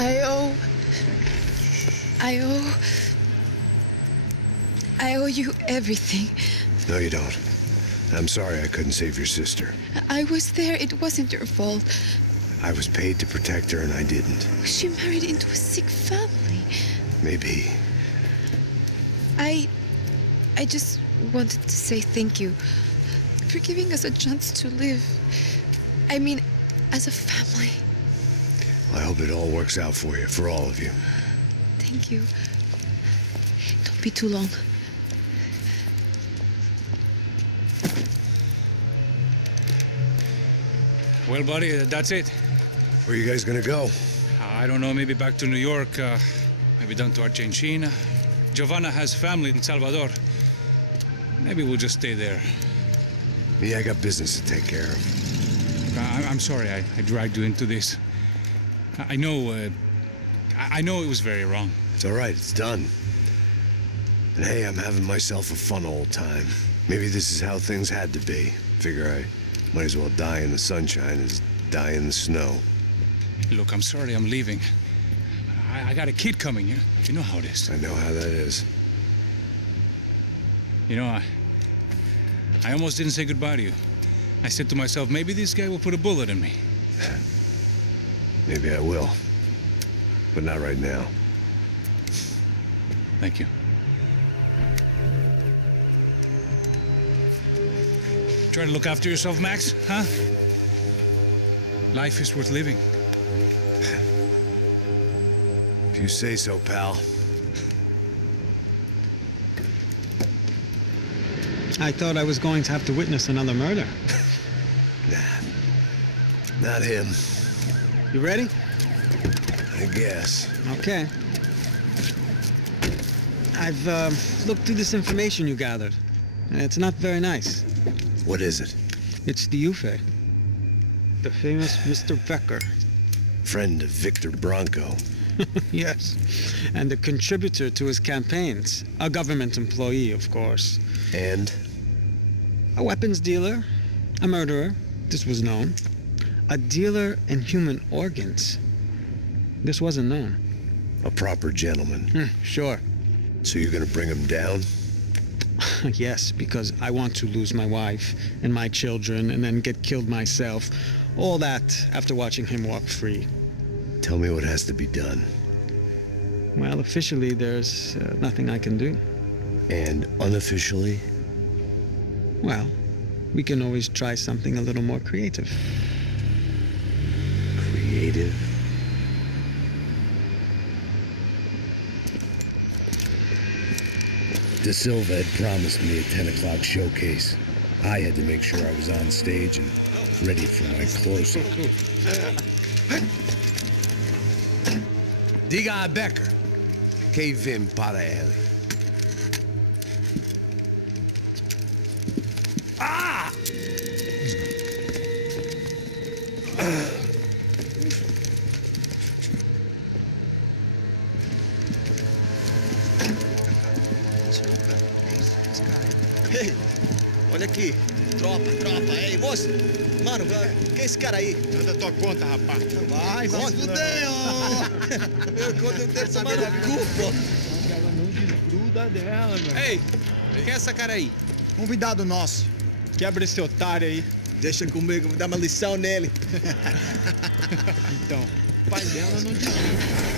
I owe you everything. No, you don't. I'm sorry I couldn't save your sister. I was there. It wasn't your fault. I was paid to protect her and I didn't. She married into a sick family. Maybe. I just wanted to say thank you for giving us a chance to live. I mean, as a family. Well, I hope it all works out for you, for all of you. Thank you. Don't be too long. Well, buddy, that's it. Where are you guys gonna go? I don't know, maybe back to New York, maybe down to Argentina. Giovanna has family in Salvador. Maybe we'll just stay there. Me, I got business to take care of. I'm sorry I dragged you into this. I know it was very wrong. It's all right, it's done. And hey, I'm having myself a fun old time. Maybe this is how things had to be. Figure I might as well die in the sunshine as die in the snow. Look, I'm sorry I'm leaving. I got a kid coming, you know how it is. I know how that is. You know, I almost didn't say goodbye to you. I said to myself, maybe this guy will put a bullet in me. Maybe I will. But not right now. Thank you. Try to look after yourself, Max, huh? Life is worth living. If you say so, pal. I thought I was going to have to witness another murder. Nah, not him. You ready? I guess. Okay. I've looked through this information you gathered. It's not very nice. What is it? It's the UFE. The famous Mr. Becker. Friend of Victor Bronco. Yes. And a contributor to his campaigns. A government employee, of course. And? A weapons dealer. A murderer. This was known. A dealer in human organs. This wasn't known. A proper gentleman. Sure. So you're gonna bring him down? Yes, because I want to lose my wife and my children and then get killed myself. All that after watching him walk free. Tell me what has to be done. Well, officially, there's nothing I can do. And unofficially? Well, we can always try something a little more creative. Creative? De Silva had promised me a 10 o'clock showcase. I had to make sure I was on stage and ready for my close-up. Diga a Becker que vim para ele. Ah! Ei, olha aqui. Tropa. Ei, moço. Mano, que é esse cara aí? Manda tua conta, rapaz. Vai fuder, ó. Meu conta, eu tenho que tomar no cu, pô. Ela não desgruda dela, meu. Ei, quem é essa cara aí? Convidado nosso. Quebra esse otário aí. Deixa comigo, vou dar uma lição nele. Então, o pai dela não desgruda.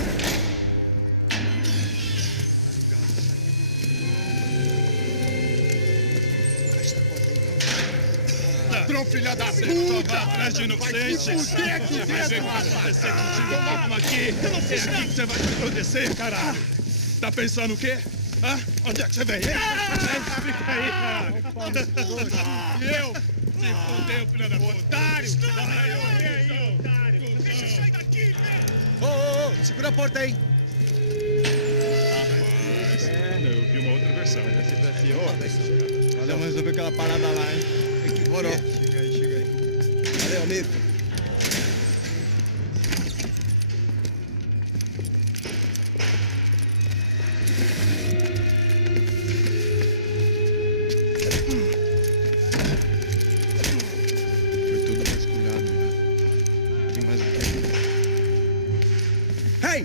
Ladrão, filha da puta! Vai atrás de inocente! Vai ver o que vai acontecer contigo mesmo aqui! É aqui que você vai se proteger, caralho! Tá pensando o quê? Hã? Onde é que você vem? Fica aí, caralho! E eu? Se fudeu, filha da puta! Otário! Aí, otário! Deixa eu sair daqui, velho! Ô, segura a porta aí! Eu vi uma outra versão. Vamos resolver aquela parada lá, hein? Morou. Chega aí. Valeu, amigo. Foi tudo vasculhado, né? Tem mais o quê? Hey!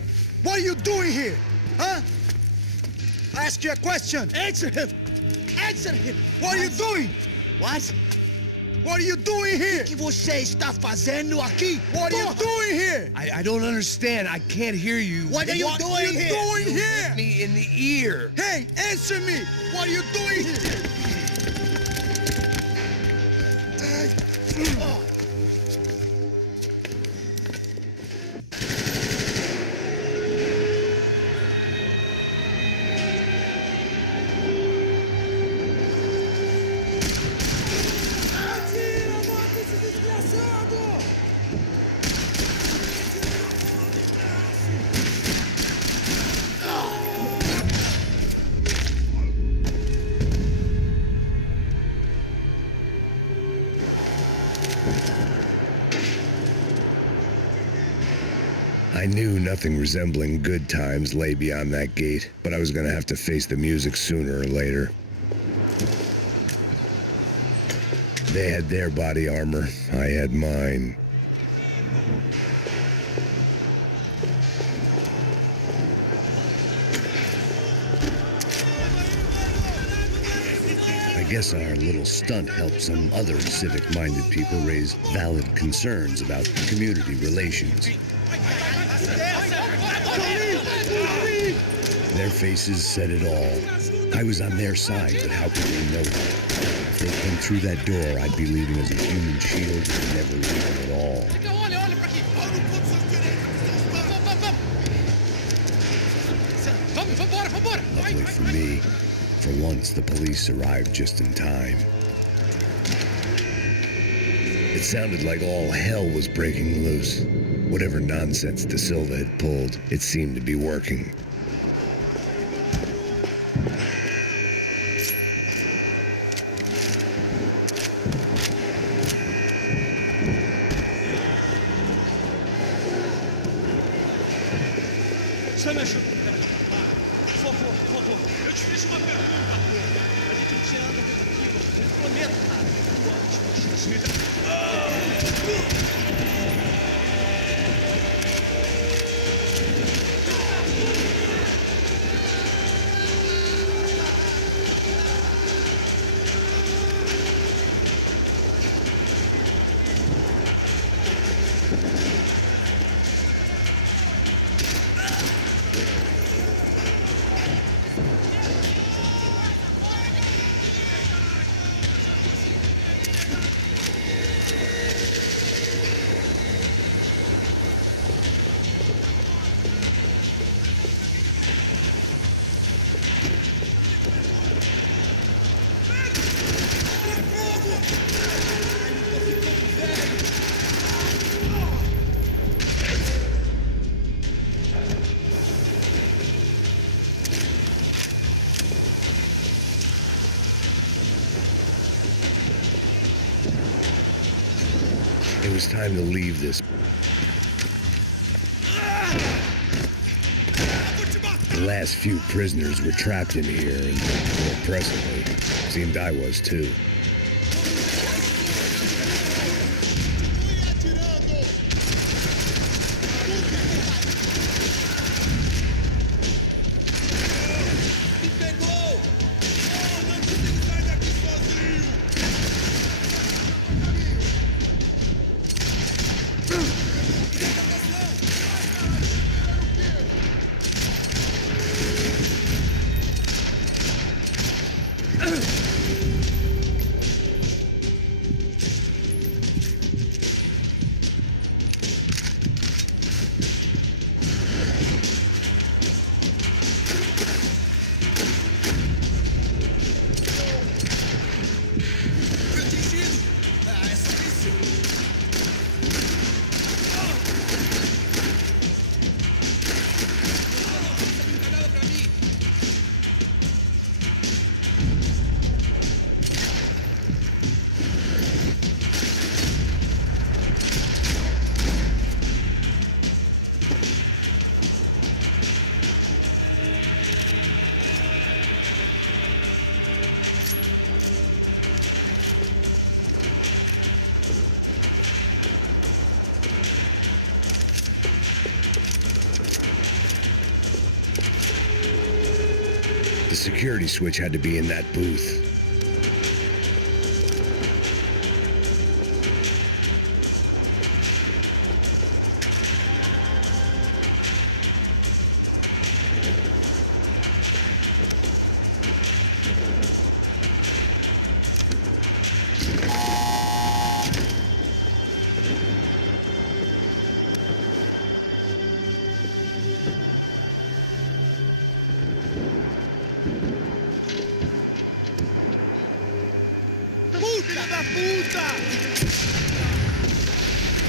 asked you a question. Answer him. Answer him. What are you doing? What? What are you doing here? O que você está fazendo aqui? What are you doing here? I don't understand. I can't hear you. What are you What doing are you here? doing You here? hit me in the ear. Hey, answer me. What are you doing here? I knew nothing resembling good times lay beyond that gate, but I was gonna have to face the music sooner or later. They had their body armor, I had mine. I guess our little stunt helped some other civic-minded people raise valid concerns about community relations. Their faces said it all. I was on their side, but how could they know that? If they came through that door, I'd be leaving as a human shield and never leaving at all. Luckily for me, for once the police arrived just in time. It sounded like all hell was breaking loose. Whatever nonsense De Silva had pulled, it seemed to be working. Chame ajuda. Por favor, por favor. Eu te fiz uma pergunta. A gente não tinha nada a ver com aquilo. Eu prometo, cara. Agora eu te mostro as vidas. It was time to leave this. The last few prisoners were trapped in here, and more presently, seemed I was too. security switch had to be in that booth.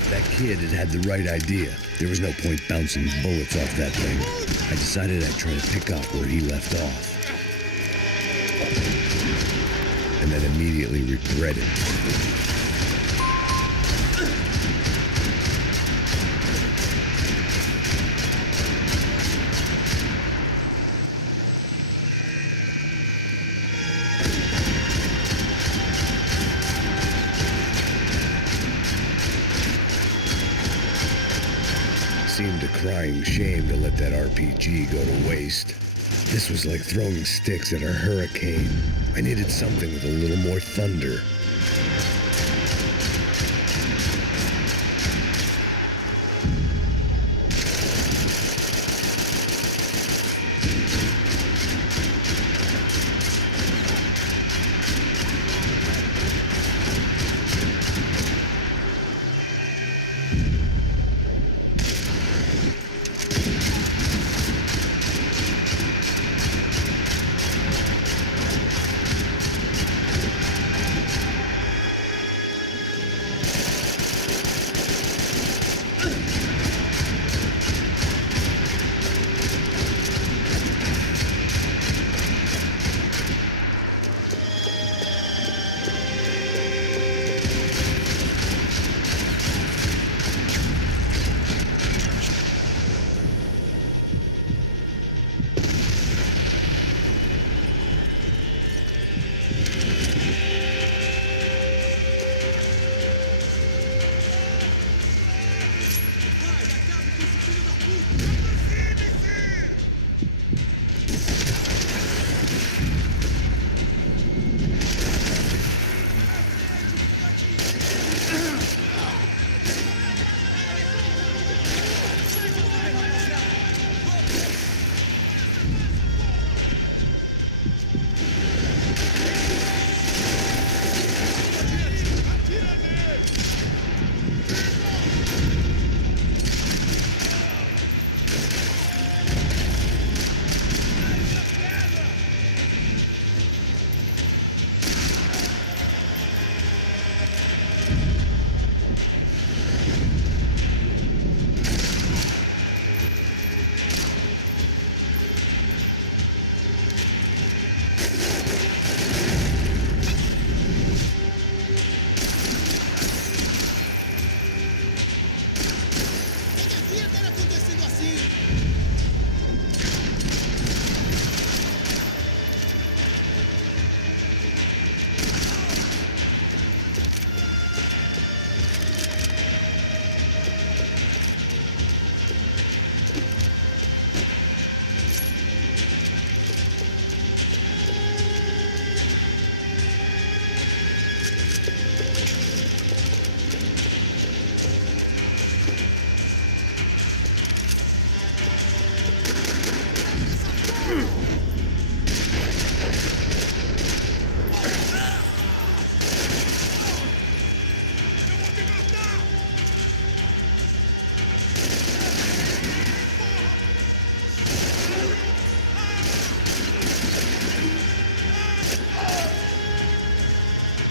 That kid had the right idea. There was no point bouncing bullets off that thing. I decided I'd try to pick up where he left off. And then immediately regretted. Seemed a crying shame to let that RPG go to waste. This was like throwing sticks at a hurricane. I needed something with a little more thunder.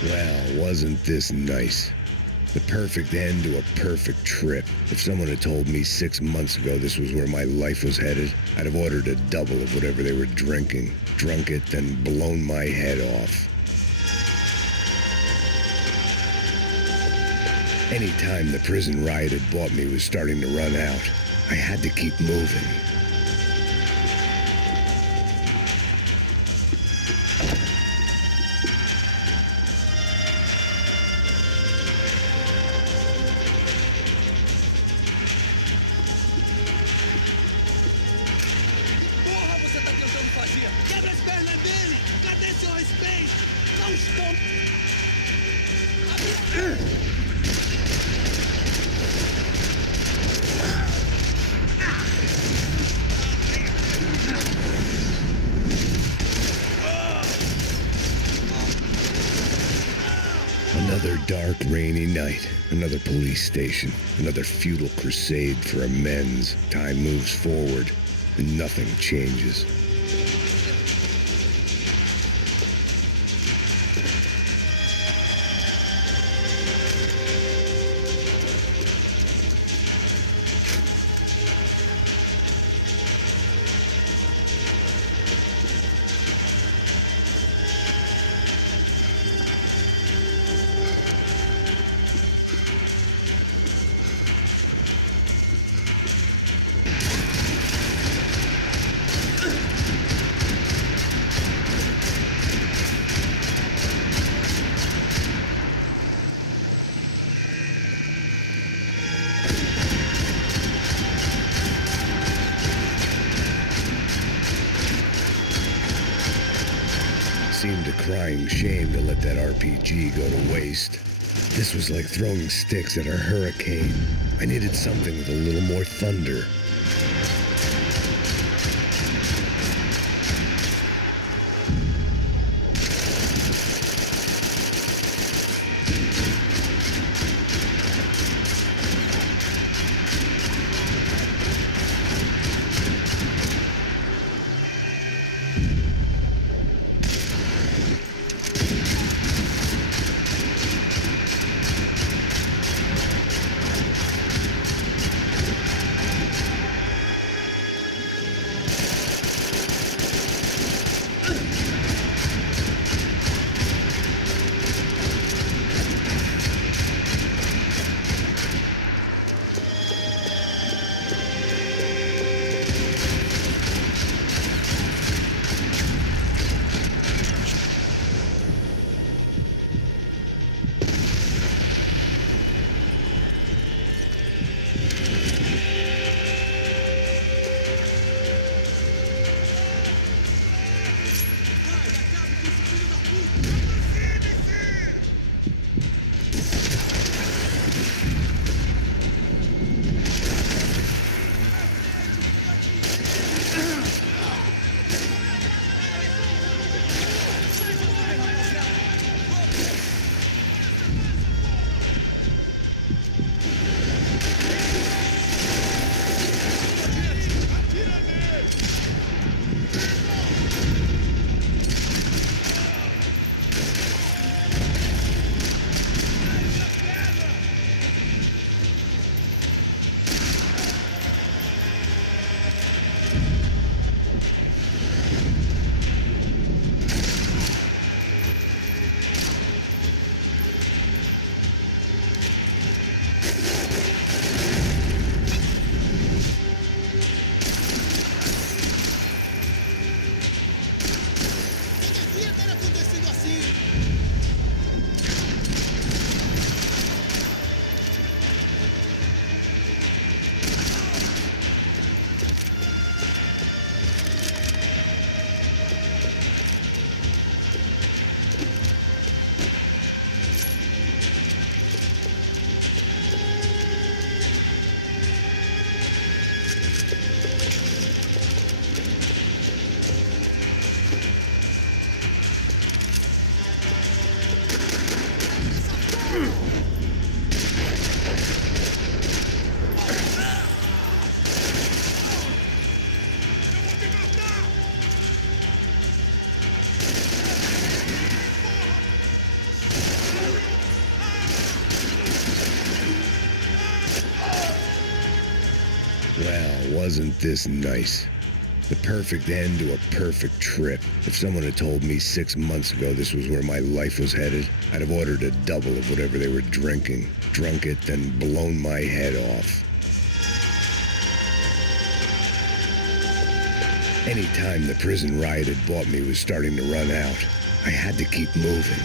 Well, wasn't this nice? The perfect end to a perfect trip. If someone had told me 6 months ago this was where my life was headed, I'd have ordered a double of whatever they were drinking, drunk it, then blown my head off. Any time the prison riot had bought me was starting to run out. I had to keep moving. Porra, você tá tentando fazer? Quebra as pernas dele! Another dark, rainy night. Another police station. Another futile crusade for amends. Time moves forward, and nothing changes. Seemed a crying shame to let that RPG go to waste. This was like throwing sticks at a hurricane. I needed something with a little more thunder. Well, wasn't this nice? The perfect end to a perfect trip. If someone had told me 6 months ago this was where my life was headed, I'd have ordered a double of whatever they were drinking, drunk it, then blown my head off. Any time the prison riot had bought me was starting to run out. I had to keep moving.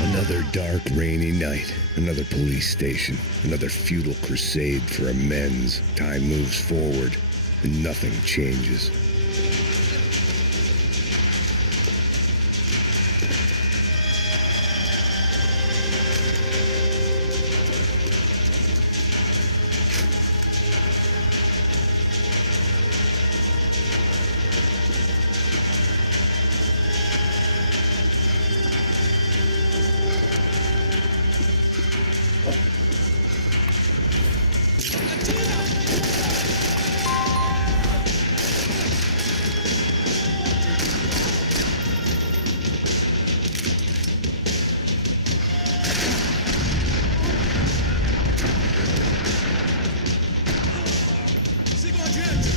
Another dark, rainy night. Another police station. Another futile crusade for amends. Time moves forward, and nothing changes. Sigam adiante!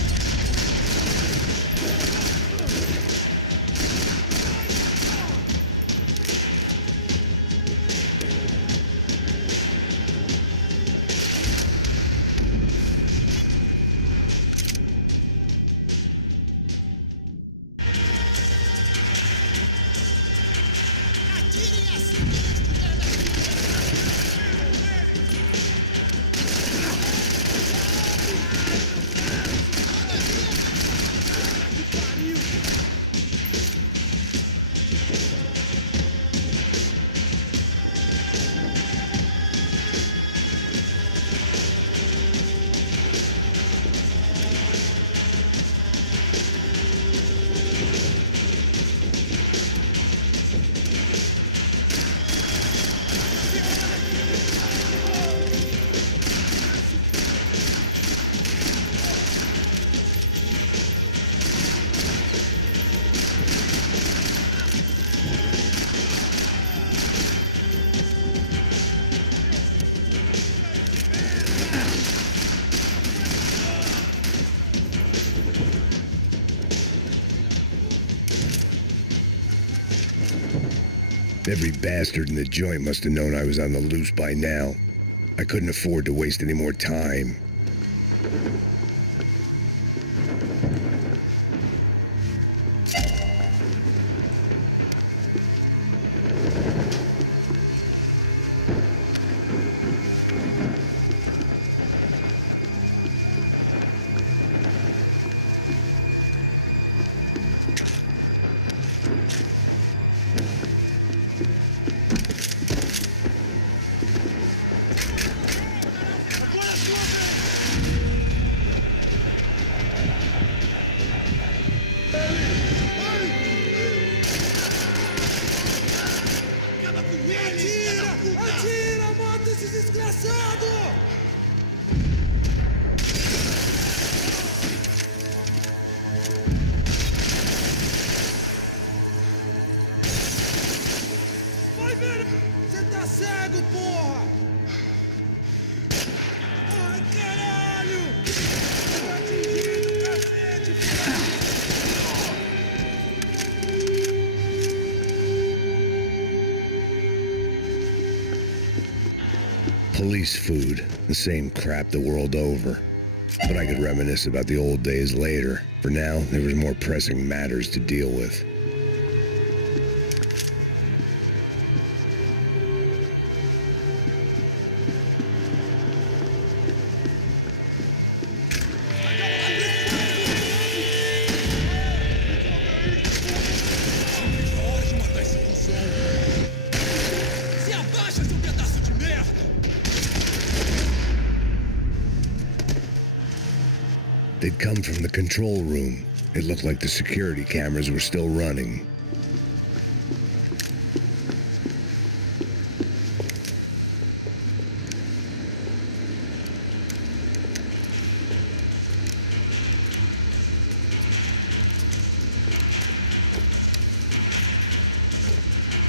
Every bastard in the joint must have known I was on the loose by now. I couldn't afford to waste any more time. Atira! Mata esse desgraçado! Vai ver! Você tá cego, porra! Ai, caralho! Tá atingindo, cacete! Police food, the same crap the world over. But I could reminisce about the old days later. For now, there was more pressing matters to deal with. Se abaixa, seu pedaço de merda! They'd come from the control room. It looked like the security cameras were still running.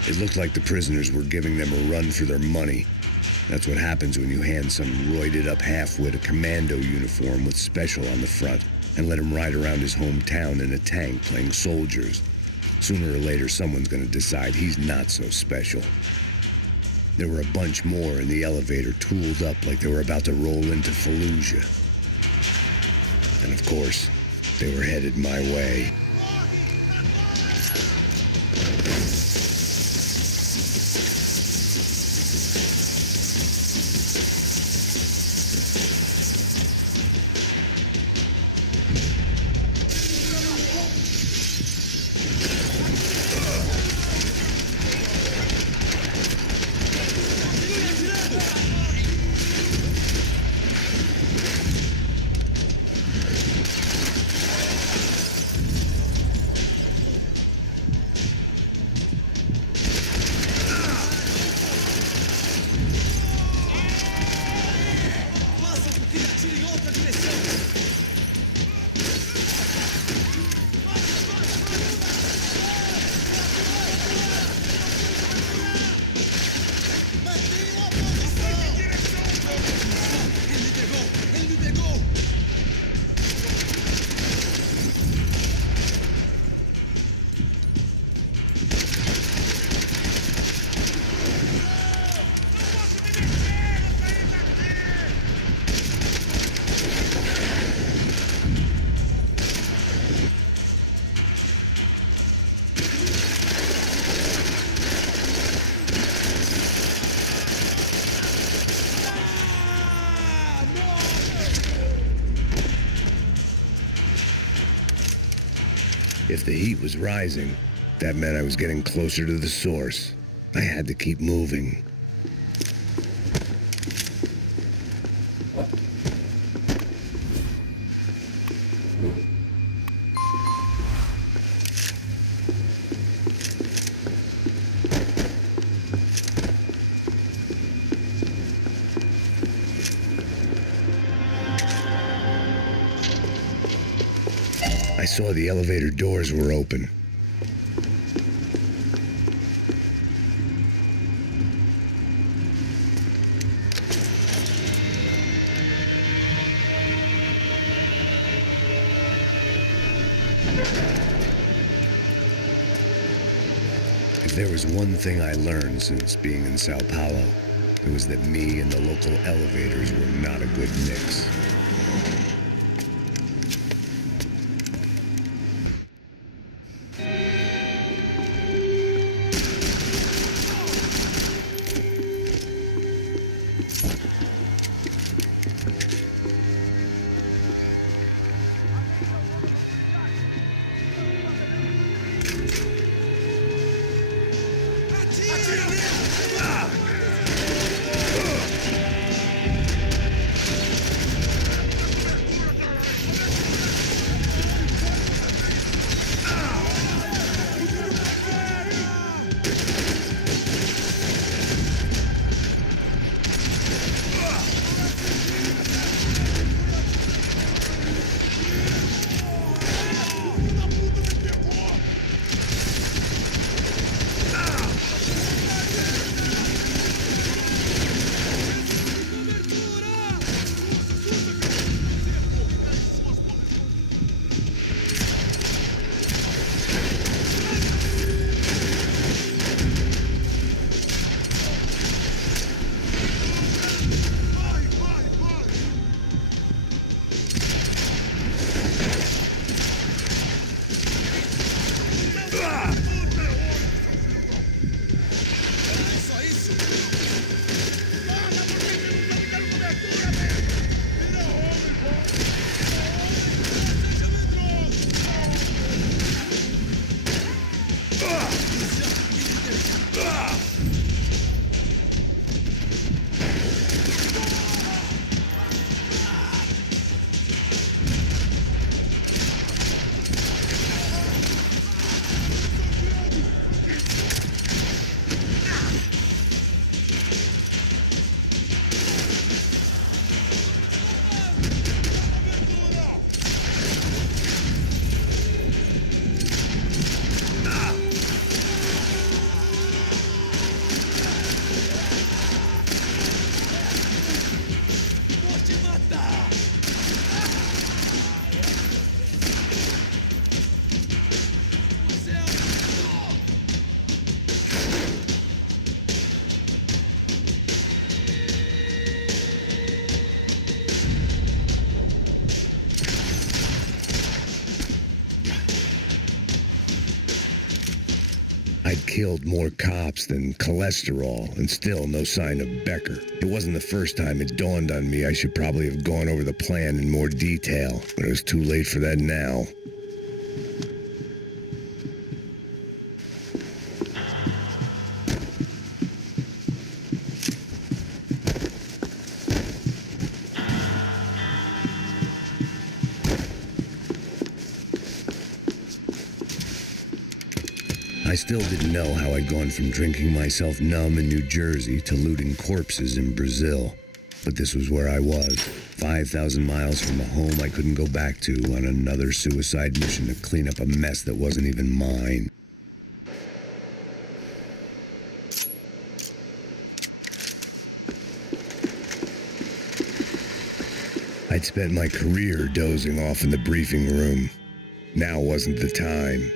It looked like the prisoners were giving them a run for their money. That's what happens when you hand some roided-up halfwit a commando uniform with special on the front and let him ride around his hometown in a tank playing soldiers. Sooner or later, someone's gonna decide he's not so special. There were a bunch more in the elevator, tooled up like they were about to roll into Fallujah. And of course, they were headed my way. If the heat was rising, that meant I was getting closer to the source. I had to keep moving. I saw the elevator doors were open. If there was one thing I learned since being in Sao Paulo, it was that me and the local elevators were not a good mix. I'd killed more cops than cholesterol, and still no sign of Becker. It wasn't the first time it dawned on me I should probably have gone over the plan in more detail, but it was too late for that now. I still didn't know how I'd gone from drinking myself numb in New Jersey to looting corpses in Brazil. But this was where I was, 5,000 miles from a home I couldn't go back to, on another suicide mission to clean up a mess that wasn't even mine. I'd spent my career dozing off in the briefing room. Now wasn't the time.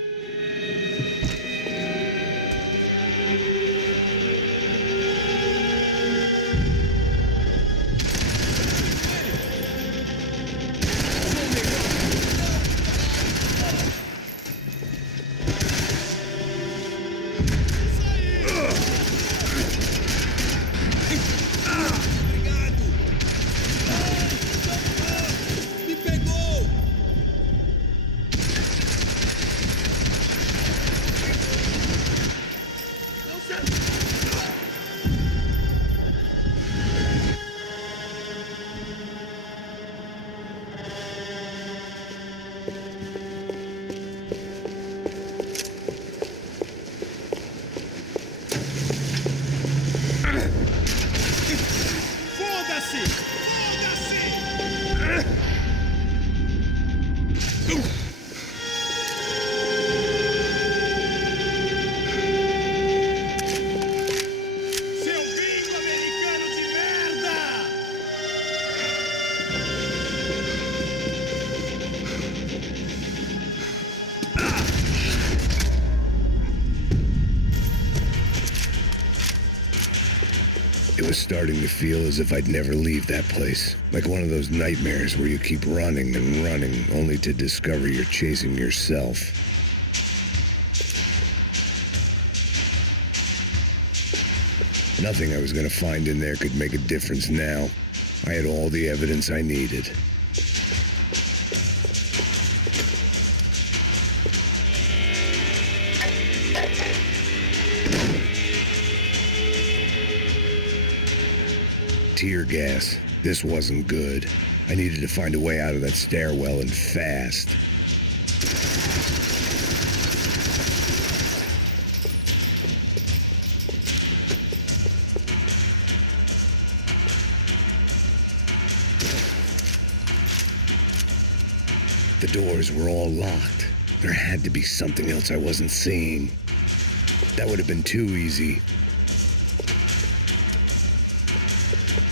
It was starting to feel as if I'd never leave that place. Like one of those nightmares where you keep running and running, only to discover you're chasing yourself. Nothing I was going to find in there could make a difference now. I had all the evidence I needed. Tear gas. This wasn't good. I needed to find a way out of that stairwell, and fast. The doors were all locked. There had to be something else I wasn't seeing. That would have been too easy.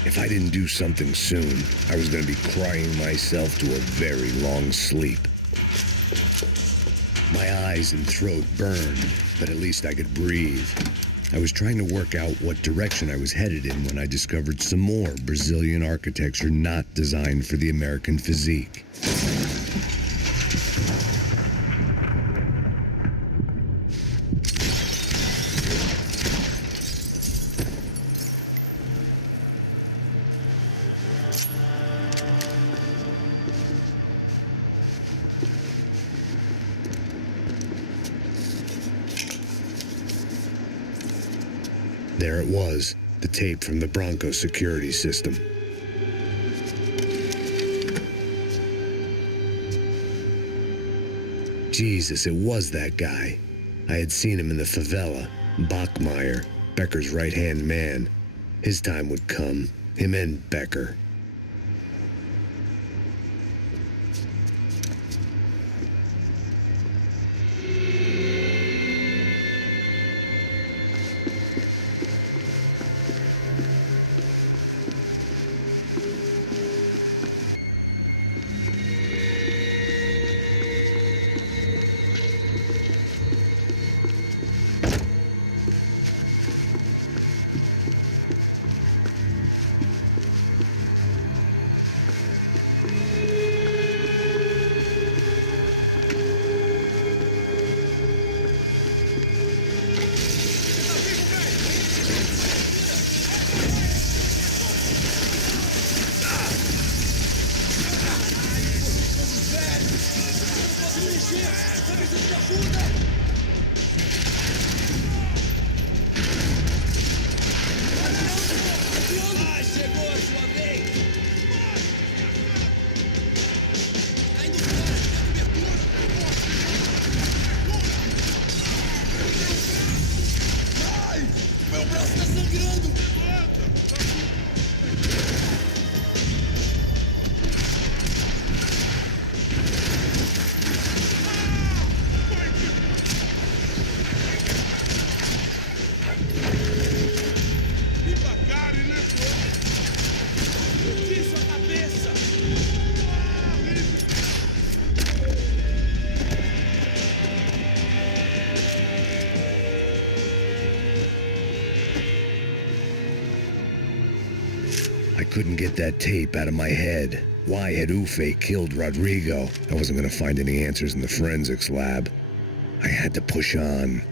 If I didn't do something soon, I was going to be crying myself to a very long sleep. My eyes and throat burned, but at least I could breathe. I was trying to work out what direction I was headed in when I discovered some more Brazilian architecture not designed for the American physique. There it was, the tape from the Bronco security system. Jesus, it was that guy. I had seen him in the favela. Bachmeyer, Becker's right-hand man. His time would come. Him and Becker. Gente, eu preciso de ajuda! Vai, chegou a sua vez! Caindo fora, tem cobertura! Ai! Meu braço tá sangrando! Isso a cabeça! I couldn't get that tape out of my head. Why had Ufe killed Rodrigo? I wasn't gonna find any answers in the forensics lab. I had to push on.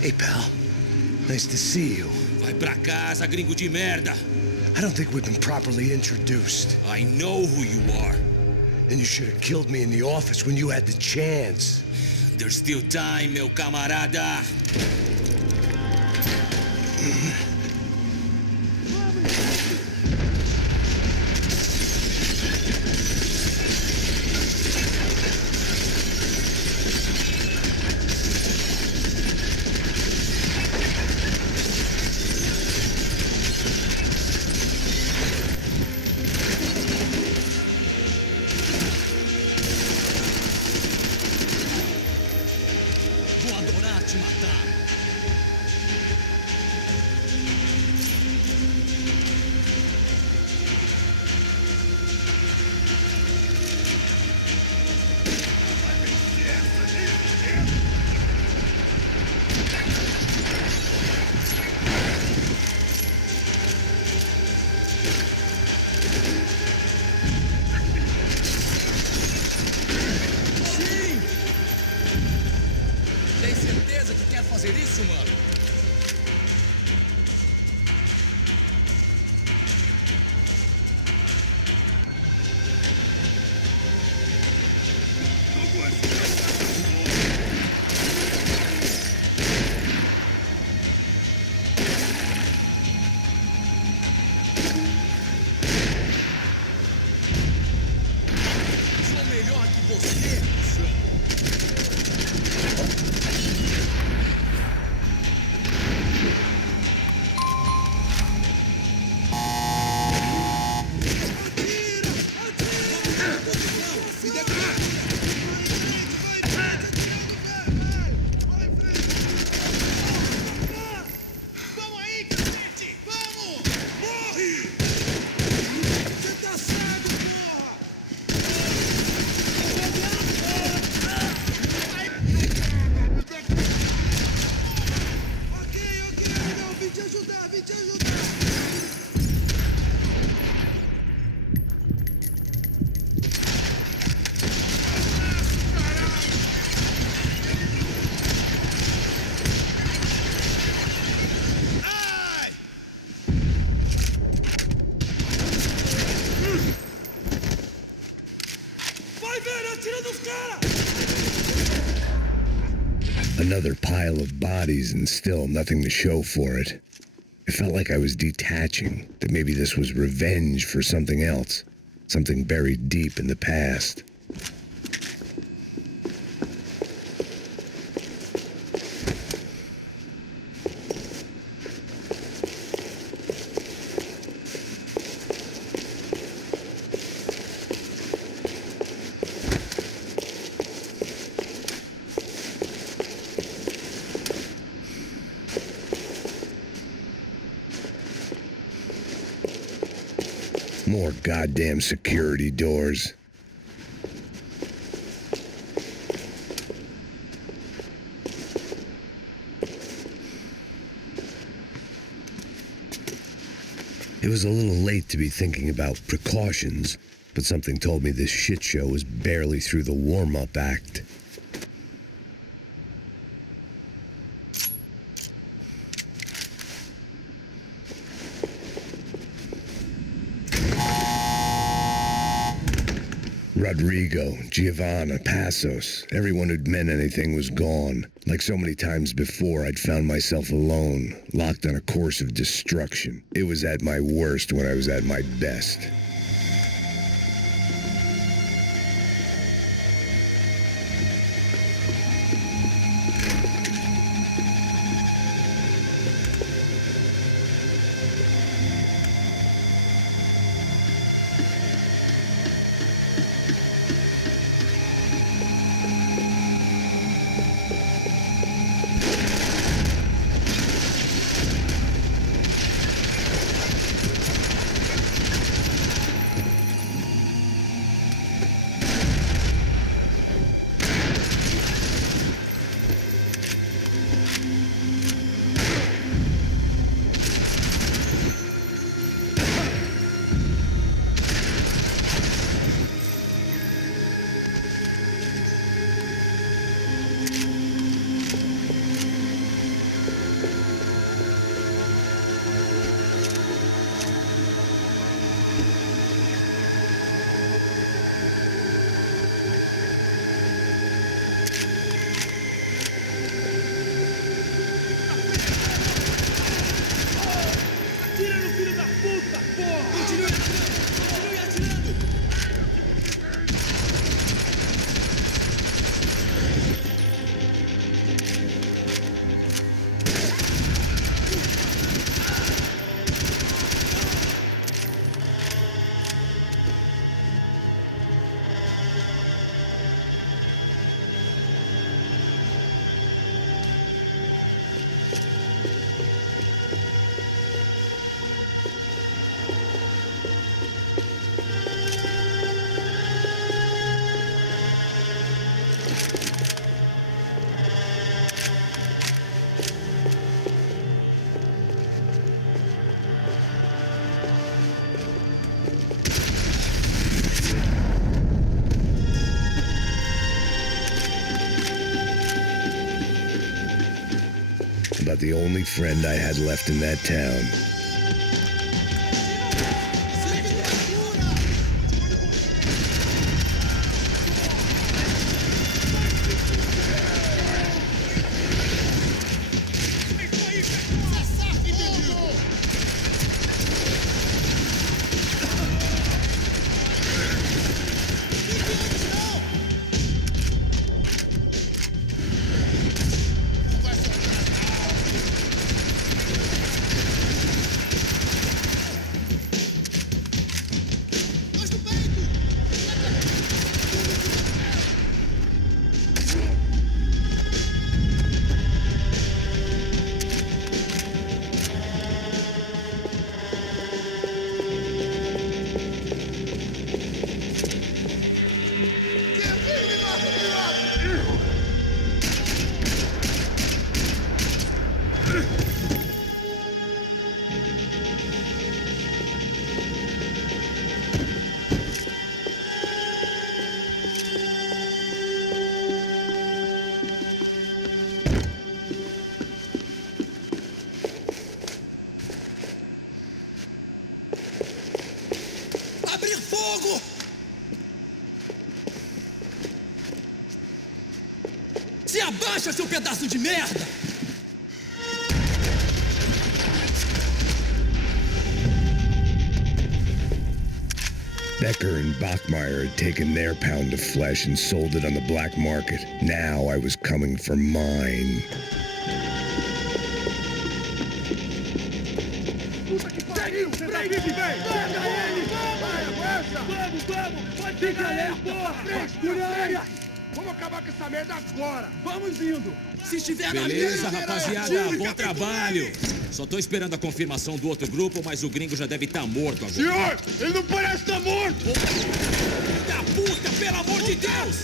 Hey, pal. Nice to see you. Vai pra casa, gringo de merda! I don't think we've been properly introduced. I know who you are. And you should have killed me in the office when you had the chance. There's still time, meu camarada! Vou adorar te matar! Sim! Tem certeza que quer fazer isso, mano? Sou melhor que você, cuzão! Vamos aí, cacete! Vamos! Morre! Você tá cego, porra! Ok, não, vim te ajudar, vim te ajudar! Ai! Vai ver, atira nos caras! Another pile of bodies and still nothing to show for it. It felt like I was detaching, that maybe this was revenge for something else, something buried deep in the past. More goddamn security doors. It was a little late to be thinking about precautions, but something told me this shit show was barely through the warm-up act. Rodrigo, Giovanna, Passos, everyone who'd meant anything was gone. Like so many times before, I'd found myself alone, locked on a course of destruction. It was at my worst when I was at my best. Atira no filho da puta, porra! Continue atirando! About the only friend I had left in that town. Abrir fogo! Se abaixa, seu pedaço de merda! Becker and Bachmeyer had taken their pound of flesh and sold it on the black market. Now I was coming for mine. Puta que pariu! Você tá vivo, velho! Pega ele! Vamos! Pode pegar ele, porra! Frescura! Vamos acabar com essa merda agora! Vamos indo! Se estiver Beleza, na mesa, rapaziada, bom trabalho. Só tô esperando a confirmação do outro grupo, mas o gringo já deve estar morto agora. Senhor, ele não parece estar morto! Filho da puta, pelo amor de Deus!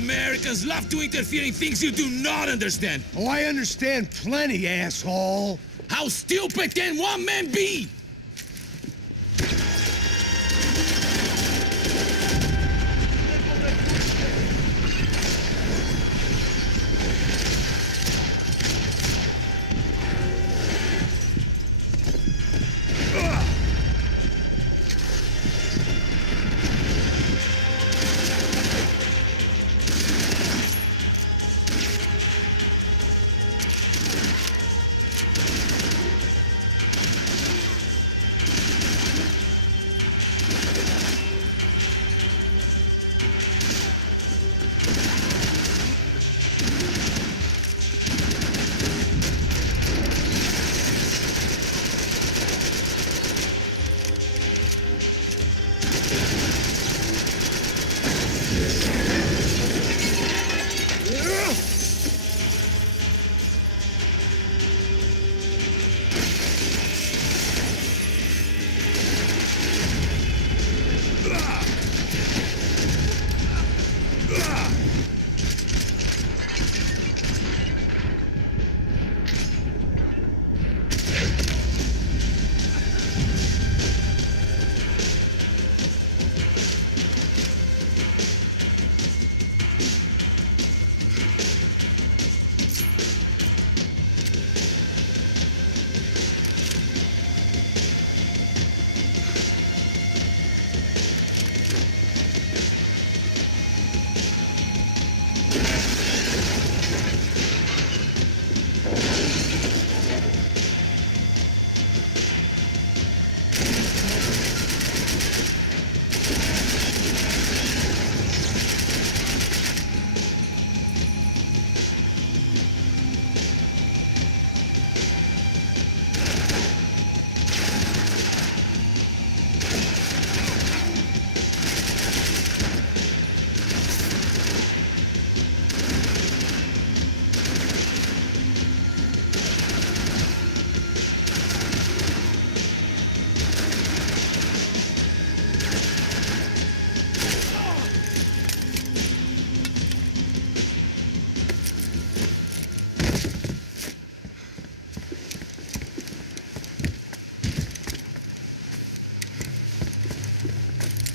Americans love to interfere in things you do not understand. Oh, I understand plenty, asshole. How stupid can one man be?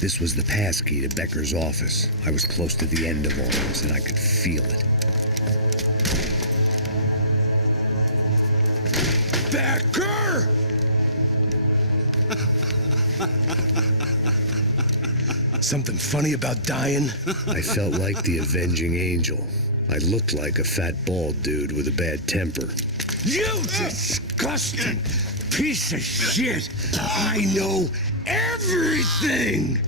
This was the passkey to Becker's office. I was close to the end of arms, and I could feel it. Becker! Something funny about dying? I felt like the avenging angel. I looked like a fat bald dude with a bad temper. You disgusting piece of shit! I know everything!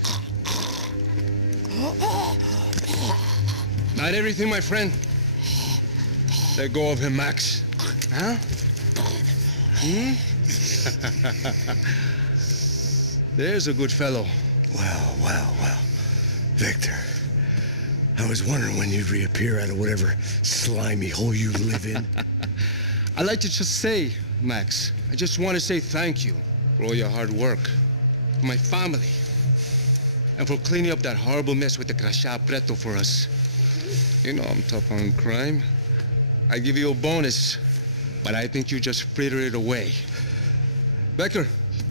Not everything, my friend. Let go of him, Max. Huh? There's a good fellow. Well. Victor, I was wondering when you'd reappear out of whatever slimy hole you live in. I'd like to just say, Max, I just want to say thank you for all your hard work, for my family, and for cleaning up that horrible mess with the crachá preto for us. You know I'm tough on crime. I give you a bonus, but I think you just fritter it away. Becker,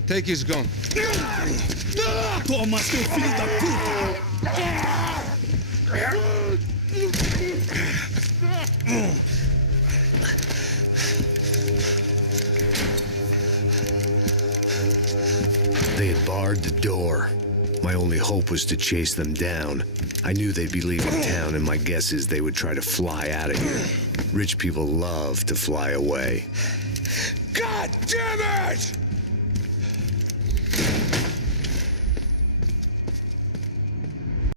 take his gun. Toma, seu filho da puta! They had barred the door. My only hope was to chase them down. I knew they'd be leaving town, and my guess is they would try to fly out of here. Rich people love to fly away. God damn it!